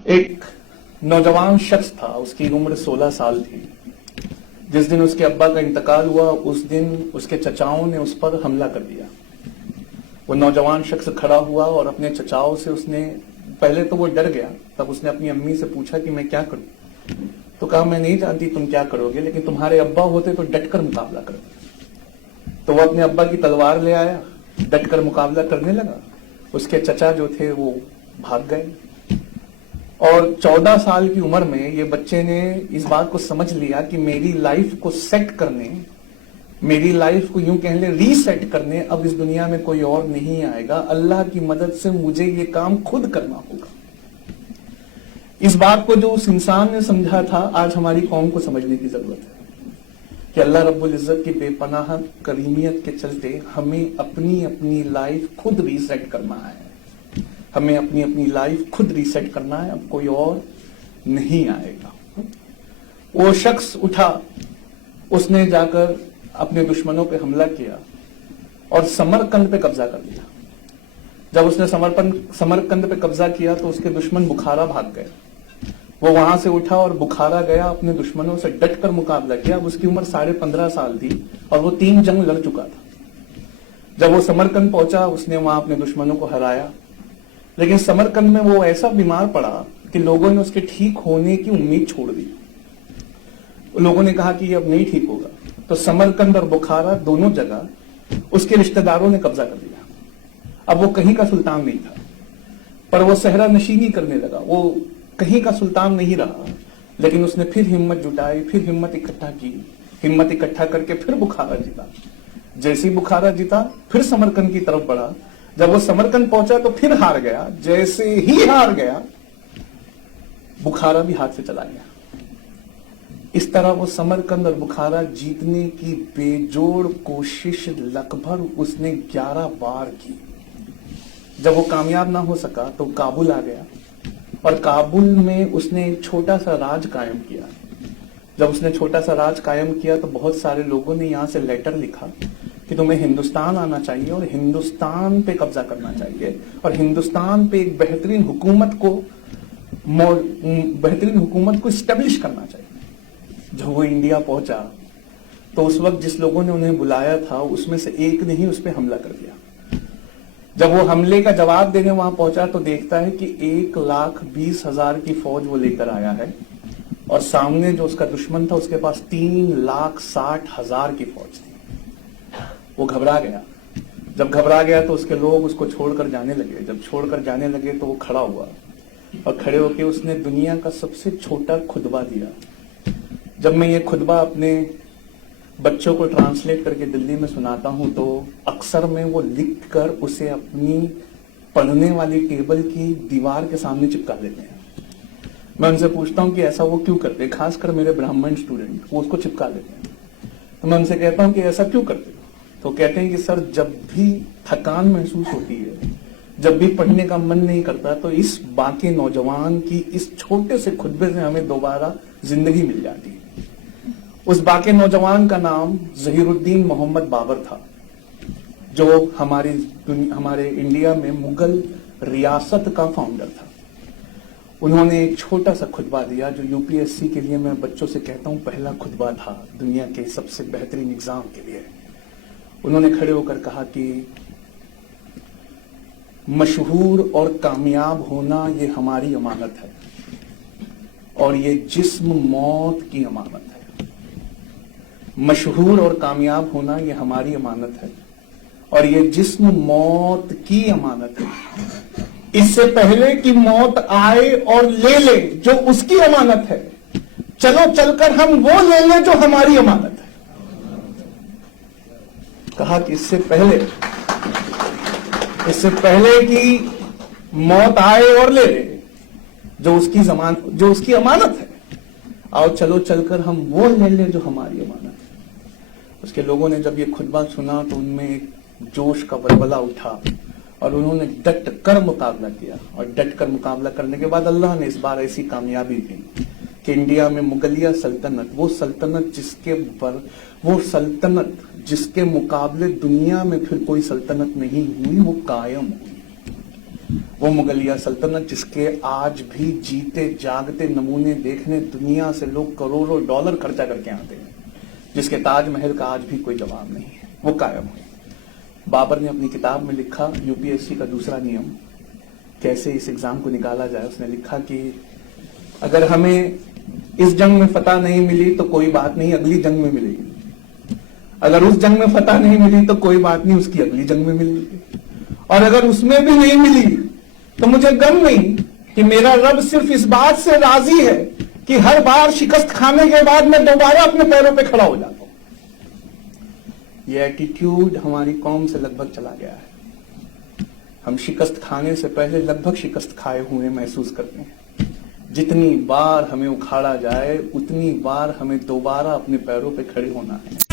ایک نوجوان شخص تھا، اس کی عمر 16 سال تھی. جس دن اس کے ابا کا انتقال ہوا اس دن اس کے چچاؤں نے اس پر حملہ کر دیا. وہ نوجوان شخص کھڑا ہوا اور اپنے چچاؤں سے اس نے پہلے تو وہ ڈر گیا. تب اس نے اپنی امی سے پوچھا کہ میں کیا کروں؟ تو کہا میں نہیں جانتی تم کیا کرو گے، لیکن تمہارے ابا ہوتے تو ڈٹ کر مقابلہ کرتے. تو وہ اپنے ابا کی تلوار لے آیا، ڈٹ کر مقابلہ کرنے لگا. اس کے چچا جو تھے وہ بھاگ گئے. اور 14 سال کی عمر میں یہ بچے نے اس بات کو سمجھ لیا کہ میری لائف کو سیٹ کرنے، میری لائف کو یوں کہہ لیں ری سیٹ کرنے اب اس دنیا میں کوئی اور نہیں آئے گا، اللہ کی مدد سے مجھے یہ کام خود کرنا ہوگا. اس بات کو جو اس انسان نے سمجھا تھا آج ہماری قوم کو سمجھنے کی ضرورت ہے کہ اللہ رب العزت کی بے پناہ کریمیت کے چلتے ہمیں اپنی لائف خود ری سیٹ کرنا ہے. ہمیں اپنی لائف خود ری سیٹ کرنا ہے، اب کوئی اور نہیں آئے گا. وہ شخص اٹھا، اس نے جا کر اپنے دشمنوں پہ حملہ کیا اور سمرقند پہ قبضہ کر لیا. جب اس نے سمرقند پہ قبضہ کیا تو اس کے دشمن بخارا بھاگ گئے. وہ وہاں سے اٹھا اور بخارا گیا، اپنے دشمنوں سے ڈٹ کر مقابلہ کیا. اس کی عمر 15.5 سال تھی اور وہ 3 جنگ لڑ چکا تھا. جب وہ سمرقند پہنچا اس نے وہاں اپنے دشمنوں کو ہرایا. لیکن سمرقند میں وہ ایسا بیمار پڑا کہ لوگوں نے اس کے ٹھیک ہونے کی امید چھوڑ دی. لوگوں نے کہا کہ یہ اب نہیں ٹھیک ہوگا. تو سمرقند اور بخارا دونوں جگہ اس کے رشتہ داروں نے قبضہ کر لیا. اب وہ کہیں کا سلطان نہیں تھا، پر وہ صحرا نشینی کرنے لگا. وہ کہیں کا سلطان نہیں رہا، لیکن اس نے پھر ہمت جٹائی، پھر ہمت اکٹھا کی. ہمت اکٹھا کر کے پھر بخارا جیتا. جیسے بخارا جیتا پھر سمرقند کی طرف بڑھا. جب وہ سمرقند پہنچا تو پھر ہار گیا. جیسے ہی ہار گیا بخارا بھی ہاتھ سے چلا گیا. اس طرح وہ سمرقند اور بخارا جیتنے کی بے جوڑ کوشش لگ بھگ اس نے 11 بار کی. جب وہ کامیاب نہ ہو سکا تو کابل آ گیا اور کابل میں اس نے ایک چھوٹا سا راج قائم کیا. جب اس نے چھوٹا سا راج قائم کیا تو بہت سارے لوگوں نے یہاں سے لیٹر لکھا کہ تمہیں ہندوستان آنا چاہیے اور ہندوستان پہ قبضہ کرنا چاہیے اور ہندوستان پہ ایک بہترین حکومت کو اسٹیبلش کرنا چاہیے. جب وہ انڈیا پہنچا تو اس وقت جس لوگوں نے انہیں بلایا تھا اس میں سے ایک نے ہی اس پہ حملہ کر دیا. جب وہ حملے کا جواب دینے وہاں پہنچا تو دیکھتا ہے کہ 1,20,000 کی فوج وہ لے کر آیا ہے اور سامنے جو اس کا دشمن تھا اس کے پاس 3,60,000 کی فوج تھی. وہ گھبرا گیا. جب گھبرا گیا تو اس کے لوگ اس کو چھوڑ کر جانے لگے. جب چھوڑ کر جانے لگے تو وہ کھڑا ہوا اور کھڑے ہو کے اس نے دنیا کا سب سے چھوٹا خطبہ دیا. جب میں یہ خطبہ اپنے بچوں کو ٹرانسلیٹ کر کے دلی میں سناتا ہوں تو اکثر میں وہ لکھ کر اسے اپنی پڑھنے والی ٹیبل کی دیوار کے سامنے چپکا دیتے ہیں. میں ان سے پوچھتا ہوں کہ ایسا وہ کیوں کرتے، خاص کر میرے برہمن اسٹوڈنٹ وہ اس کو چپکا دیتے ہیں. تو میں ان سے کہتا ہوں کہ ایسا کیوں کرتے؟ تو کہتے ہیں کہ سر جب بھی تھکان محسوس ہوتی ہے، جب بھی پڑھنے کا من نہیں کرتا تو اس باقی نوجوان کی اس چھوٹے سے خطبے سے ہمیں دوبارہ زندگی مل جاتی ہے. اس باقی نوجوان کا نام ظہیر الدین محمد بابر تھا جو ہمارے انڈیا میں مغل ریاست کا فاؤنڈر تھا. انہوں نے ایک چھوٹا سا خطبہ دیا جو UPSC کے لیے میں بچوں سے کہتا ہوں پہلا خطبہ تھا دنیا کے سب سے بہترین ایگزام کے لیے. انہوں نے کھڑے ہو کر کہا کہ مشہور اور کامیاب ہونا یہ ہماری امانت ہے اور یہ جسم موت کی امانت ہے. مشہور اور کامیاب ہونا یہ ہماری امانت ہے اور یہ جسم موت کی امانت ہے. اس سے پہلے کہ موت آئے اور لے لے جو اس کی امانت ہے، چلو چل کر ہم وہ لے لیں جو ہماری امانت ہے. کہا کہ اس سے پہلے کہ موت آئے اور لے لے جو اس کی امانت ہے، آؤ چلو چل کر ہم وہ لے لیں جو ہماری امانت ہے. اس کے لوگوں نے جب یہ خطبہ سنا تو ان میں ایک جوش کا ولولہ اٹھا اور انہوں نے ڈٹ کر مقابلہ کیا. اور ڈٹ کر مقابلہ کرنے کے بعد اللہ نے اس بار ایسی کامیابی دی کہ انڈیا میں مغلیہ سلطنت، وہ سلطنت جس کے مقابلے دنیا میں پھر کوئی سلطنت نہیں ہوئی، وہ قائم ہوئی. وہ مغلیہ سلطنت جس کے آج بھی جیتے جاگتے نمونے دیکھنے دنیا سے لوگ کروڑوں ڈالر خرچہ کر کے آتے ہیں، جس کے تاج محل کا آج بھی کوئی جواب نہیں ہے، وہ قائم ہوئی۔ بابر نے اپنی کتاب میں لکھا، یو پی ایس سی کا دوسرا نیم کیسے اس ایگزام کو نکالا جائے، اس نے لکھا کہ اگر ہمیں اس جنگ میں فتح نہیں ملی تو کوئی بات نہیں، اگلی جنگ میں ملے گی، اگر اس جنگ میں فتح نہیں ملی تو کوئی بات نہیں، اس کی اگلی جنگ میں ملے گی، اور اگر اس میں بھی نہیں ملی تو مجھے غم نہیں کہ میرا رب صرف اس بات سے راضی ہے کہ ہر بار شکست کھانے کے بعد میں دوبارہ اپنے پیروں پہ کھڑا ہو جاتا ہوں۔ یہ ایٹیٹیوڈ ہماری قوم سے لگ بھگ چلا گیا ہے، ہم شکست کھانے سے پہلے لگ بھگ شکست کھائے ہوئے محسوس کرتے ہیں، جتنی بار ہمیں اکھاڑا جائے اتنی بار ہمیں دوبارہ اپنے پیروں پہ کھڑے ہونا ہے۔